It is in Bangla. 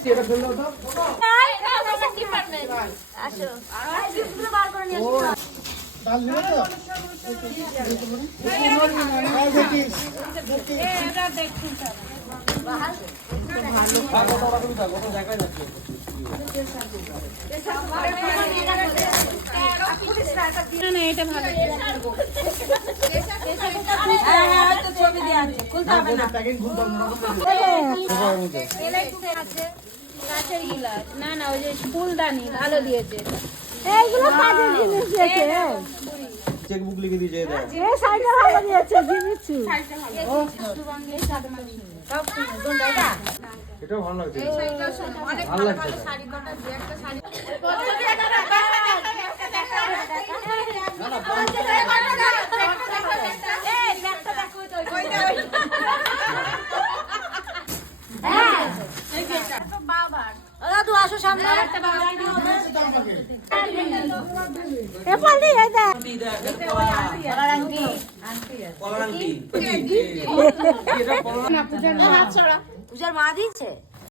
এসছি, এটা ফেললো তো। ডাল দিলে তো? না না, ওই যে ফুলদানি ভালো দিয়েছে। এইগুলো কাজের জিনিস দিয়েছে। চেকবুক লিখে দিয়েছে এটা। এই সাইকেল ভালো দিয়েছে জিনিস। এটাও ভালো লাগছে। ভালো লাগছে। দাদু আসো সামনে। এপালি এটা পূজার মা দিয়েছে।